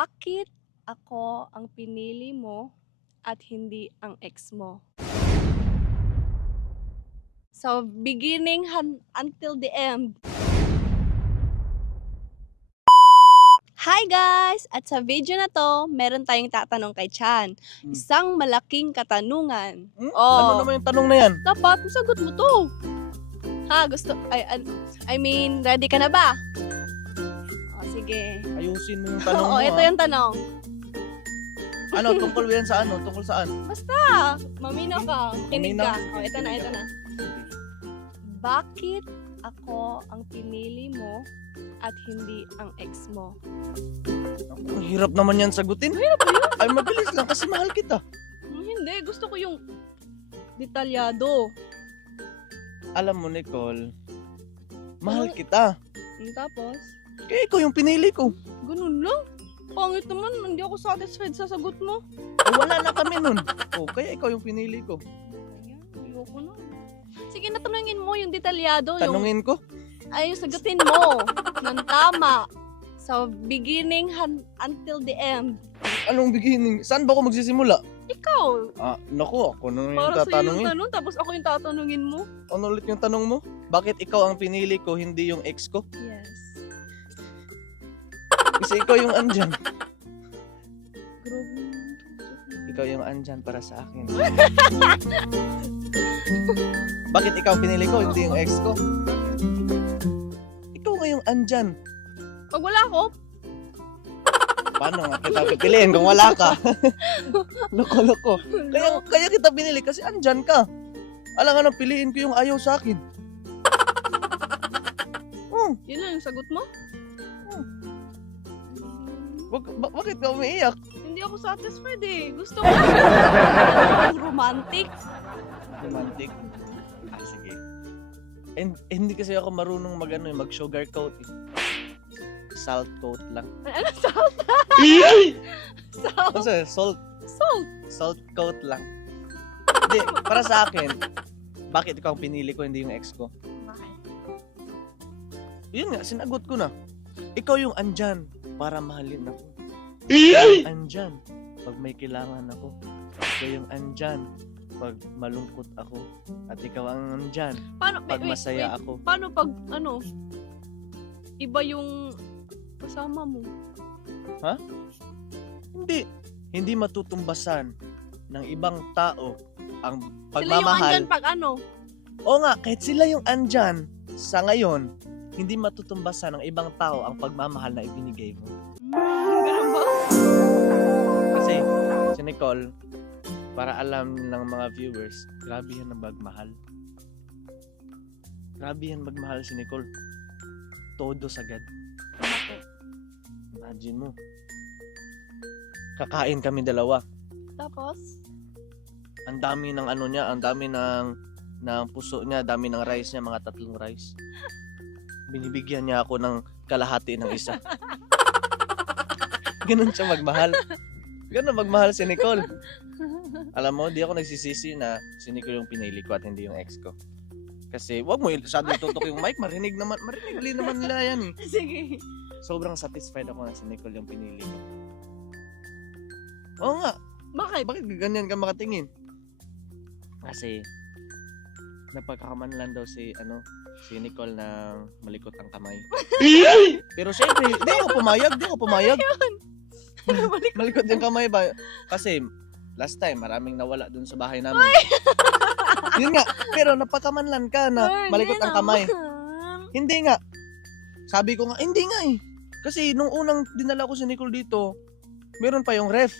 Bakit ako ang pinili mo at hindi ang ex mo? So, beginning han- until the end. Hi guys! At sa video na to, meron tayong tatanong kay Chan. Hmm. Isang malaking katanungan. Hmm? Oh. Ano naman yung tanong na yan? Dapat, masagot mo to. Ha, gusto, an- I mean, ready ka na ba? Sige. Ayusin mo yung tanong Oo, mo. ito ah. yung tanong. Ano, tungkol yan sa ano? Tungkol saan? Ah, mamino ka. Kinig Mamino? ka. O, ito na, ito na. Bakit ako ang pinili mo at hindi ang ex mo? Ang hirap naman yan sagutin. Ay, mabilis lang kasi mahal kita. Hmm, hindi, gusto ko yung detalyado. Alam mo, Nicole, mahal kita. Hmm, tapos, Kaya ikaw yung pinili ko. ganun lang. Pangit naman, hindi ako satisfied sa sagot mo. O, wala na kami nun. O, kaya ikaw yung pinili ko. Ayan, ayoko na. Sige, natanungin mo yung detalyado. Yung, Tanungin ko. ay, yung sagutin mo ng tama. So, beginning han- until the end. Anong beginning? Saan ba ako magsisimula? Ikaw, Ah, naku, ako na yung para sa yung tatanungin. tanong, tapos ako yung tatanungin mo. Ano ulit yung tanong mo? Bakit ikaw ang pinili ko, hindi yung ex ko? Yes. Kasi ikaw yung andyan. Grabe. Ikaw yung andyan para sa akin. Bakit ikaw pinili ko, hindi yung ex ko? Ikaw nga yung andyan. Pag wala ko, Paano nga kita pipiliin kung wala ka? Loko-loko. Kaya, kaya kita pinili kasi andyan ka. Alam nga nang piliin ko yung ayaw sa akin. Oh, yun lang yung sagot mo? Wag, ba- bakit ka umiiyak? Hindi ako satisfied eh. Gusto ko romantic. Romantic. Ah, sige. And, hindi kasi ako marunong mag, ano, eh, mag sugar coat. Eh. Salt coat lang. Ano salt? Salt? Kasi salt, Salt. salt coat lang. Hindi, para sa akin, bakit ikaw ang pinili ko, hindi yung ex ko? Bakit? Yun nga, sinagot ko na. Ikaw yung andyan para mahalin ako. Andyan pag may kailangan ako. Ikaw yung andyan pag malungkot ako. At ikaw ang andyan Paano, pag wait, masaya wait. ako. Paano pag, ano, iba yung kasama mo? Hindi. Hindi matutumbasan ng ibang tao ang Sila yung pagmamahal. andyan pag ano? Oo nga, kahit sila yung andyan sa ngayon, hindi matutumbasan ng ibang tao ang pagmamahal na ibinigay mo. Kasi si Nicole, para alam ng mga viewers, grabe yan ang magmahal. Grabe yan magmahal si Nicole. Todo sagad. Imagine mo. Kakain kami dalawa. Tapos? Ang dami ng ano niya, ang dami ng ng puso niya, dami ng rice niya, mga tatlong rice. Binibigyan niya ako ng kalahati ng isa. Ganun siya magmahal. Ganun magmahal si Nicole. Alam mo, di ako nagsisisi na si Nicole yung pinili ko at hindi yung ex ko. Kasi wag mo masyado itutok yung mic, marinig naman, marinig din naman nila yan eh. Sige. Sobrang satisfied ako na si Nicole yung pinili ko. Oo nga, Bakit? bakit ganyan ka makatingin? Kasi napagkakaman lang daw si ano si Nicole na malikot ang kamay. Pero syempre, di ako pumayag, di ako pumayag. Balik. Malikot yung kamay ba? Kasi last time maraming nawala dun sa bahay namin. Yun nga, pero napakamanlan ka na malikot ang kamay. Hindi nga. Sabi ko nga, hindi nga eh. Kasi nung unang dinala ko si Nicole dito, meron pa yung ref.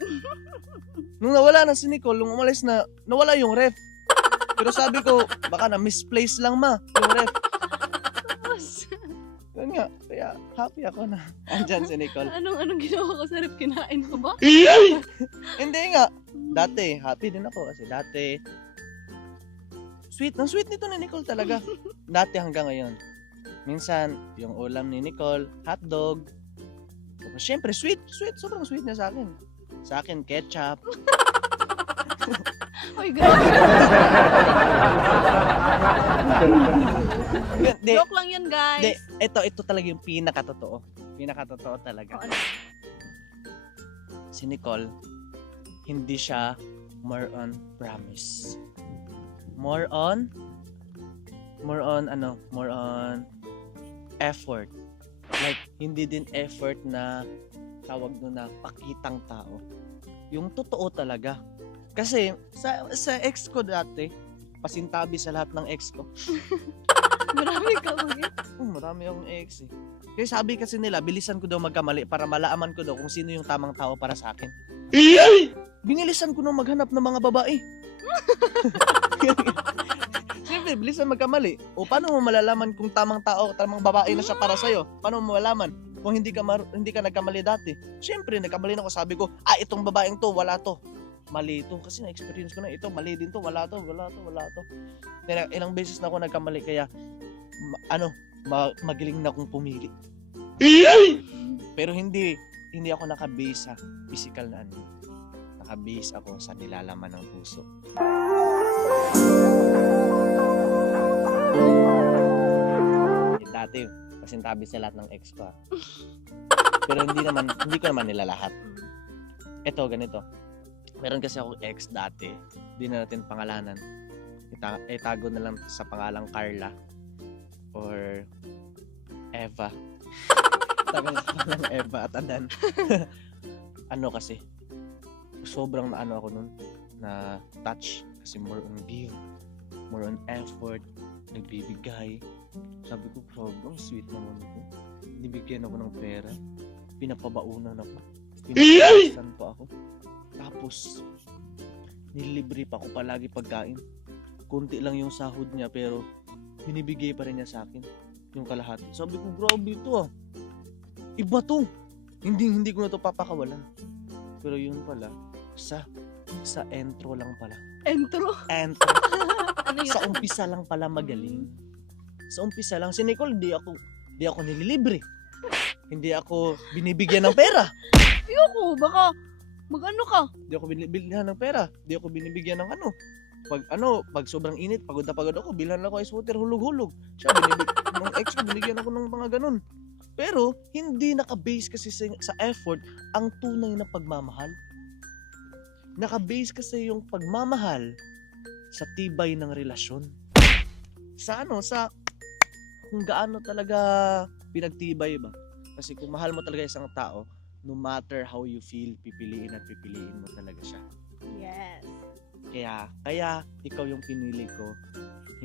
Nung nawala na si Nicole, nung umalis na, nawala yung ref. Pero sabi ko, baka na misplace lang ma, yung ref. Tapos, Yun nga, kaya happy ako na andyan si Nicole. anong, anong ginawa ko sa rep? Kinain ko ba? Hindi nga, dati, happy din ako kasi dati, sweet, ang sweet nito ni Nicole talaga. Dati hanggang ngayon. Minsan, yung ulam ni Nicole, hotdog. Tapos, syempre, sweet, sweet, sobrang sweet niya sa akin. Sa akin, ketchup. Ay, grabe. Di, Joke lang yun, guys. di, ito, ito talaga yung pinakatotoo. Pinakatotoo talaga. O, ano? si Nicole, hindi siya more on promise. More on, more on ano, more on effort. Like, hindi din effort na tawag doon na pakitang tao. Yung totoo talaga. Kasi, sa, sa ex ko dati, pasintabi sa lahat ng ex ko. Marami ka ulit. Oh, marami akong ex eh. Kaya sabi kasi nila, bilisan ko daw magkamali para malaaman ko daw kung sino yung tamang tao para sa akin. Binilisan ko nung maghanap ng mga babae. Siyempre, bilisan magkamali. O paano mo malalaman kung tamang tao, tamang babae na siya para sa'yo? Paano mo malalaman kung hindi ka mar- hindi ka nagkamali dati? Siyempre, nagkamali na ako. Sabi ko, ah, itong babaeng to, wala to. Mali to. Kasi na-experience ko na ito, mali din to, wala to, wala to, wala to. Kaya ilang beses na ako nagkamali, kaya, ma- ano, ma- magaling na akong pumili. Pero hindi, hindi ako nakabase sa physical na ano. Nakabase ako sa nilalaman ng puso. Eh, Dati, pasintabi sa lahat ng ex ko. ah. Pero hindi naman, hindi ko naman nila lahat. Ito, ganito. Meron kasi ako ex dati. Hindi na natin pangalanan. Ita- itago na lang sa pangalang Carla. Or Eva. Tago sa pangalang Eva at Adan. ano kasi, sobrang na ano ako nun, na touch. Kasi more on give, more on effort, nagbibigay. Sabi ko, sobrang sweet naman ako. Nibigyan ako ng pera. Pinapabaunan ako. Pinapasan pa ako. Tapos, nililibre pa ako palagi pagkain. Kunti lang yung sahod niya pero binibigay pa rin niya sa akin yung kalahati. Sabi ko, grabe ito ah. Iba to. Hindi, hindi ko na to papakawalan. Pero yun pala, sa sa intro lang pala. Entro. Intro. Ano yun? sa umpisa lang pala magaling. Sa umpisa lang, si Nicole, di ako, di ako nililibre. Hindi ako binibigyan ng pera. Ayoko, baka mag-ano ka. Di ako binibigyan ng pera. Di ako binibigyan ng ano. Pag ano, pag sobrang init, pagod na pagod ako, bilhan ako ice water, hulog-hulog. Siya, binibig, ng ex ko, binigyan ako ng mga ganun. Pero, hindi naka-base kasi sa, sa effort ang tunay na pagmamahal. Naka-base kasi yung pagmamahal sa tibay ng relasyon. Sa ano, sa kung gaano talaga pinagtibay ba. Kasi kung mahal mo talaga isang tao, no matter how you feel, pipiliin at pipiliin mo talaga siya. Yes. Kaya, kaya ikaw yung pinili ko,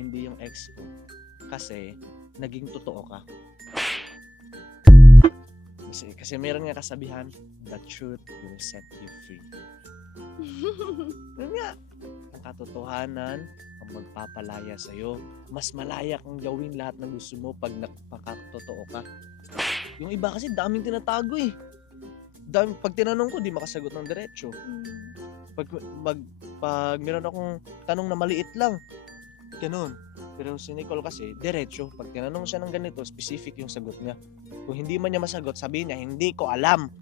hindi yung ex ko. Kasi, naging totoo ka. Kasi, kasi meron nga kasabihan, the truth will set you free. Yun nga, ang katotohanan ang magpapalaya sa'yo. Mas malaya kang gawin lahat ng gusto mo pag nagpakatotoo ka. Yung iba kasi daming tinatago eh. Dami, pag tinanong ko, di makasagot ng diretsyo Mm. pag mag pag meron akong tanong na maliit lang ganun. Pero si Nicole kasi diretso. Pag tinanong siya ng ganito specific yung sagot niya. Kung hindi man niya masagot sabihin niya hindi ko alam.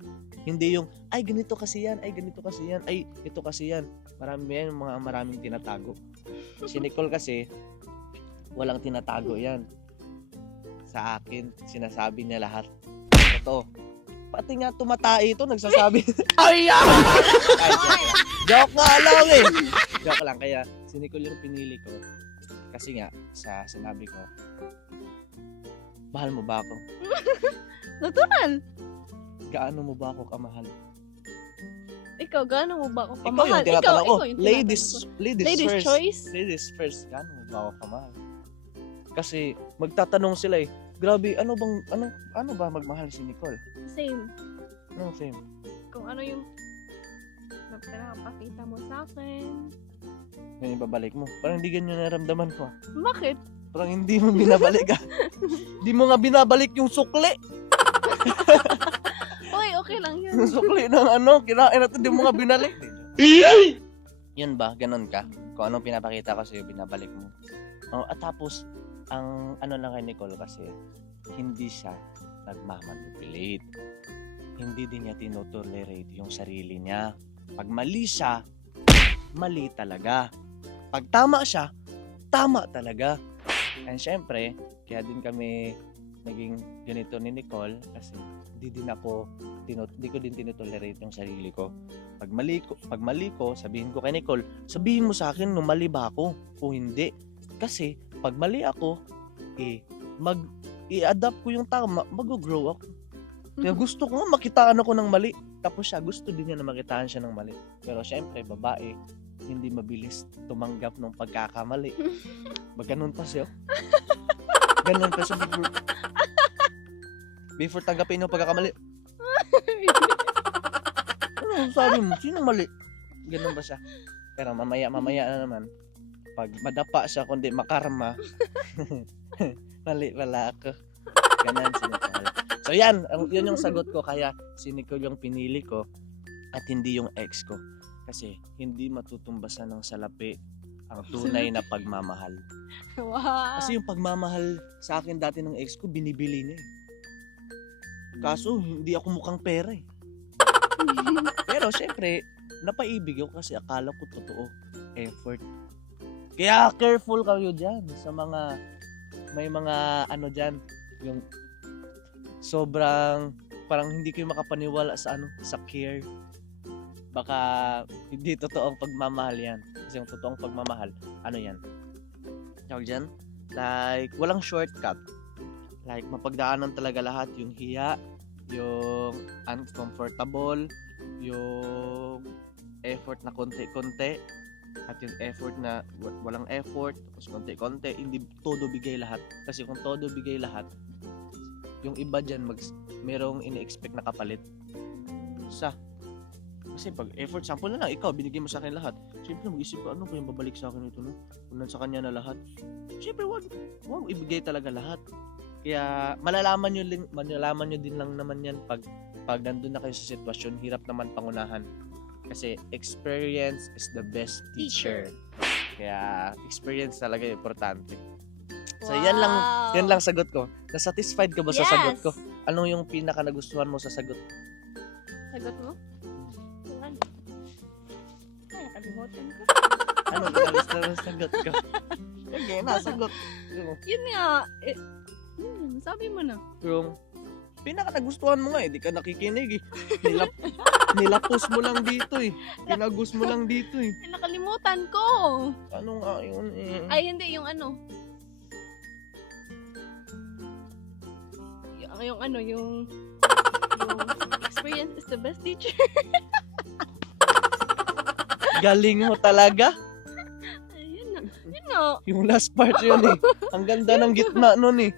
Hindi yung ay ganito kasi yan ay ganito kasi yan ay ito kasi yan. Marami yan mga maraming tinatago. Si Nicole kasi walang tinatago yan. Sa akin sinasabi niya lahat. Totoo pati nga tumatai ito nagsasabi ay Ay, joke nga lang eh. Joke lang. Kaya si Nicole yung pinili ko. Kasi nga, sa sinabi ko, mahal mo ba ako? Natural. Gaano mo ba ako kamahal? Ikaw, gaano mo ba ako Ikaw kamahal? yung tinatanong ko. ikaw yung Ladies, ladies. Ladies first. choice? Ladies first. Gaano mo ba ako kamahal? Kasi magtatanong sila eh, grabe, ano bang, ano, ano ba magmahal si Nicole? Same. Ano same? Kung ano yung na pinapakita mo sa akin. Yung ibabalik mo. Parang hindi ganyan naramdaman ko. ah. Bakit? Parang hindi mo binabalik ah. Hindi mo nga binabalik yung sukli. Uy, okay lang yun. Yung sukli ng ano, kinain natin, di mo nga binalik. Yun ba? Ganon ka? Kung anong pinapakita ko sa'yo, binabalik mo. Oh, at tapos, ang ano lang kay Nicole kasi, hindi siya nagmamanipulate. Hindi din niya tinotolerate yung sarili niya. Pag mali siya, mali talaga. Pag tama siya, tama talaga. And syempre, kaya din kami naging ganito ni Nicole kasi di din ako tinut di ko din tinotolerate yung sarili ko. Pag mali ko, pag mali ko, sabihin ko kay Nicole, sabihin mo sa akin nung mali ba ako o hindi. Kasi pag mali ako, eh mag i-adapt ko yung tama, mag-grow ako. Kaya gusto ko nga makitaan ako ng mali. Tapos siya, gusto din niya na makitaan siya ng mali. Pero syempre, babae, hindi mabilis tumanggap ng pagkakamali. Ba ganun pa siya? Ganun pa siya before, before tanggapin yung pagkakamali. Ano sabi mo? Sino mali? Ganun ba siya? Pero mamaya, mamaya na naman, pag madapa siya, kundi makarma, mali pala ako. Ganon si Nicole. So yan, yun yung sagot ko. Kaya si Nicole yung pinili ko at hindi yung ex ko. Kasi hindi matutumbasan ng salapi ang tunay na pagmamahal. wow. Kasi yung pagmamahal sa akin dati ng ex ko, binibili niya eh. Kaso, hindi ako mukhang pera eh. Pero syempre, napaibig ako kasi akala ko totoo. Effort. Kaya careful kayo dyan sa mga, may mga ano dyan, yung sobrang, parang hindi kayo makapaniwala sa ano, sa care. Baka hindi totoong pagmamahal yan. Kasi yung totoong pagmamahal, ano yan? Tawag dyan? Like, walang shortcut. Like, mapagdaanan talaga lahat. Yung hiya, yung uncomfortable, yung effort na konti-konti, at yung effort na wa- walang effort, tapos konti-konti, hindi todo bigay lahat. Kasi kung todo bigay lahat, yung iba dyan, mag, merong ini-expect na kapalit. Sa, kasi pag effort, sample na lang, ikaw, binigay mo sa akin lahat. Siyempre, mag-isip ka, ano kayong babalik sa akin ito, no? Kung sa kanya na lahat. Siyempre, wag, wag ibigay talaga lahat. Kaya, malalaman nyo, malalaman nyo din lang naman yan pag, pag nandun na kayo sa sitwasyon, hirap naman pangunahan. Kasi, experience is the best teacher. Kaya, experience talaga yung importante. So, yan lang, Wow. yan lang sagot ko. Na-satisfied ka ba sa sagot ko? Yes. Ano yung pinaka nagustuhan mo sa sagot? Sagot mo? Ano? Ay, nakalimutan ko. Ano ba nagustuhan sa sagot ko? Okay, nasagot. Yun nga. Eh, hmm, sabi mo na. yung pinaka nagustuhan mo nga eh, di ka nakikinig eh. Nilap, nilapos mo lang dito eh. Pinagus mo lang dito eh. Nakalimutan ko. Anong yun eh. Ay, hindi. Yung ano. Yung, yung ano, yung... Yung experience is the best teacher. Galing mo talaga. Ayun na. Yun nga. Yung last part yun eh. Ang ganda ng gitna nun. Eh,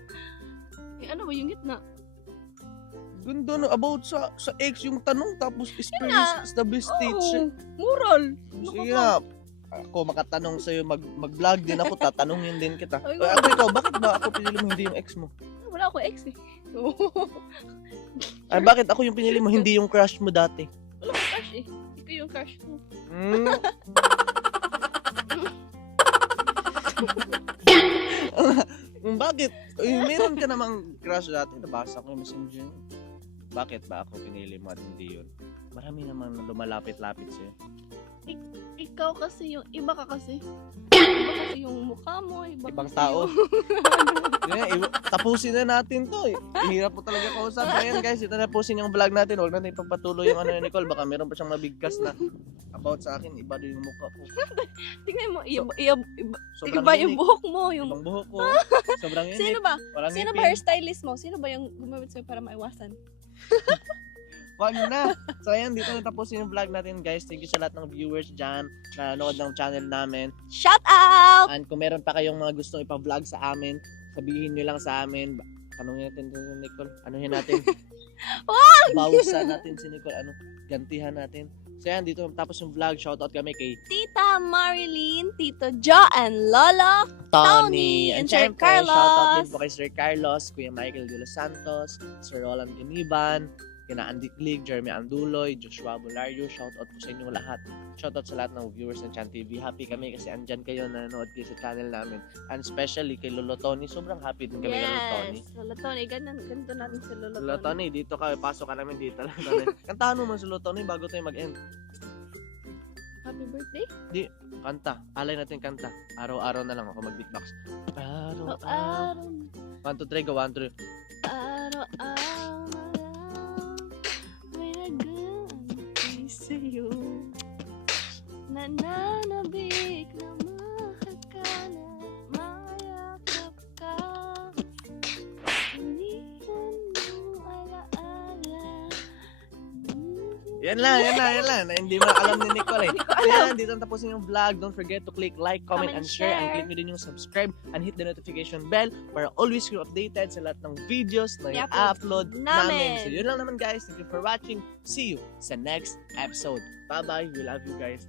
Ganda no, about sa sa ex yung tanong tapos experience is the best teacher. Oo, Mural. Sige na. Ako makatanong sa'yo, mag, mag-vlog din ako, tatanungin din kita. Ay, Ay, ako ikaw, bakit ba ako pinili mo hindi yung ex mo? Wala ako ex eh. Ay, bakit ako yung pinili mo, hindi yung crush mo dati? Wala akong crush eh. Ikaw yung crush mo. Hmm? Hmm, bakit? Ay, meron ka namang crush dati, nabasa ko yung messenger. Bakit ba ako pinili mo at hindi yun? Marami namang lumalapit-lapit sa'yo. Ikaw kasi yung, iba ka kasi. Iba kasi yung mukha mo, iba Ibang kasi tao. yung- Yeah, iwa- tapusin na natin to. eh. Hirap po talaga kausap. Ayan guys, ito na tapusin yung vlog natin. Huwag natin ipagpatuloy yung ano ni Nicole. Baka meron pa siyang mabigkas na about sa akin. Iba din yung mukha ko. Tingnan mo, iba, iba, iba, Sobrang iba yung buhok mo. Yung, Ibang buhok ko. Sobrang unique. sino ba? Walang Sino ba ngipin. hairstylist mo? Sino ba yung gumamit sa'yo para maiwasan? Wag na. So ayan, dito na tapusin yung vlog natin guys. Thank you sa lahat ng viewers dyan na nanood ng channel namin. Shout out! And kung meron pa kayong mga gustong ipa-vlog sa amin, sabihin nyo lang sa amin. Tanungin natin si Nicole. Anuhin natin. Bawusan natin si Nicole. Ano? Gantihan natin. So yan, dito tapos yung vlog. Shoutout kami kay Tita Marilyn, Tito Jo, and Lolo. Tony, and Sir syempre, Shoutout din Carlos. po kay Sir Carlos, Kuya Michael de los Santos, Sir Roland Giniban, kina Andy Clig, Jeremy Anduloy, Joshua Bulario. Shoutout po sa inyong lahat. Shoutout sa lahat ng viewers ng Chan TV. Happy kami kasi andyan kayo nanonood kayo sa channel namin. And especially kay Lolo Tony. Sobrang happy din kami kay Lolo Tony. Yes, Lolo Tony. Ganun, ganito natin si Lolo, Lolo Tony, dito ka, pasok ka namin dito. Lolo Tony. Kantahan mo man si Lolo Tony bago tayo mag-end. Happy birthday. Kanta. Alay natin kanta. Araw-araw na lang ako mag-beatbox. Araw-araw. araw, 1, 2, 3, go. 1, 2, araw, araw, Nagagantay sa'yo. Nananabik na Yan lang, yan lang, yan lang. Na hindi mo alam ni Nicole eh. Kaya dito ang tapusin yung vlog. Don't forget to click like, comment, Comment, and share. And click nyo din yung subscribe and hit the notification bell para always you're updated sa lahat ng videos na yung upload namin. namin. So yun lang naman guys. Thank you for watching. See you sa next episode. Bye-bye. We love you guys.